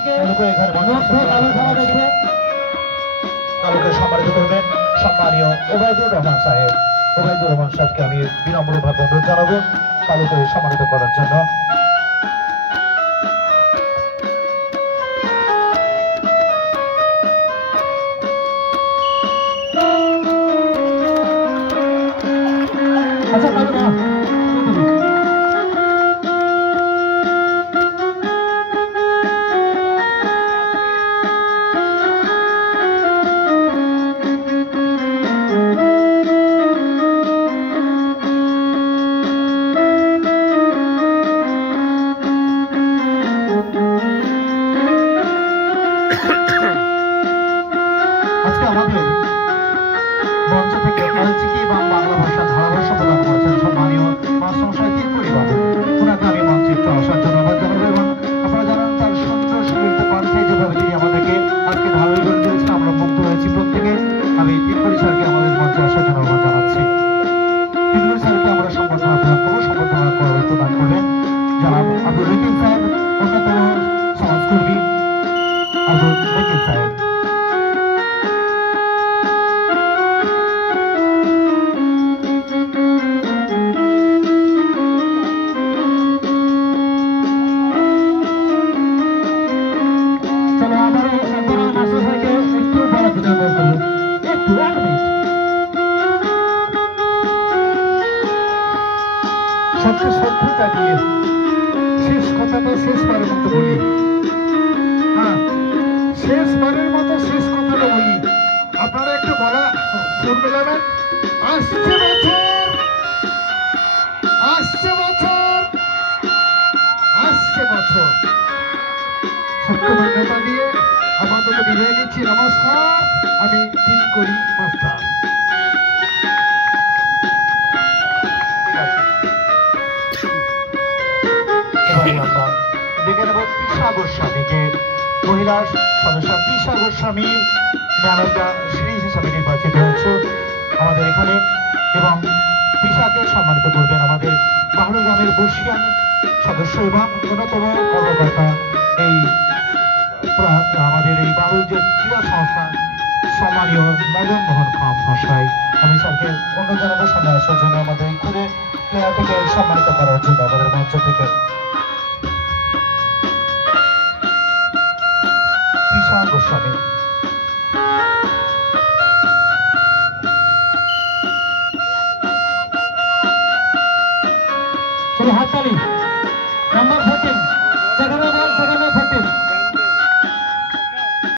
কালকে সম্মানিত করবেন সম্মানীয় ওবায়দুর রহমান সাহেব। ওবায়দুর রহমান সাহেবকে আমি বিনম্রভাবে অনুরোধ জানাবো কালকে সম্মানিত করার জন্য। আজকে আমাদের মঞ্চ থেকে অলচিকি এবং বাংলা ভাষা ধারাভাষ্য প্রদান করেছেন সম্মানীয় মাস্টার সাহিত্যিক পরিবার। ওনাকে আমি মঞ্চে একটু আসার জন্য অনুরোধ জানাবো এবং আপনারা জানান তার সুন্দর সুবিধা পান্থে যেভাবে তিনি আমাদেরকে আজকে ধারাবাহিক করে দিয়েছেন, আমরা মুগ্ধ হয়েছি প্রত্যেকে। আমি তিনপুরি স্যারকে আমাদের মঞ্চে আসার জন্য অনুরোধ জানাচ্ছি। তিনপুরি স্যারকে আমরা সম্বর্ধনা প্রদান করবো। সম্বর্ধনা প্রদান করবেন জনাব আব্দুল রহিম সাহেব, অন্যতম সমাজকর্মী আব্দুল রহিম সাহেব। সবচেয়ে শ্রদ্ধা দিয়ে শেষ কথাটা শেষবারের মতো বলি, হ্যাঁ শেষবারের মতো শেষ কথাটা বলি, আপনারা একটু বলা সুর মেলাবেন। আসছে বছর, আসছে বছর, আসছে বছর। সত্য মান্যতা দিয়ে আপাতত বিদায় নিচ্ছি। নমস্কার, আমি ঠিক করি মাস্টার। আমরা দেখে নেব তৃষা গোস্বামীকে, মহিলা সদস্য Trisha Goswami man of the series হিসাবে নির্বাচিত হয়েছে আমাদের এখানে, এবং তৃষাকে সম্মানিত করবেন আমাদের বাহলু গ্রামের বর্ষিয়ান সদস্য এবং অন্যতম কর্মকর্তা এই আমাদের এই বাহুল যে ক্রীড়া সংস্থা সম্মানীয় মদন মোহন খান মহাশয়। আমি স্যারকে অনুরোধ জানাবো সামনে আসার জন্য, আমাদের এই ঘুরে প্লেয়ারটিকে সম্মানিত করার জন্য আমাদের মঞ্চ থেকে। তৃষা গোস্বামী।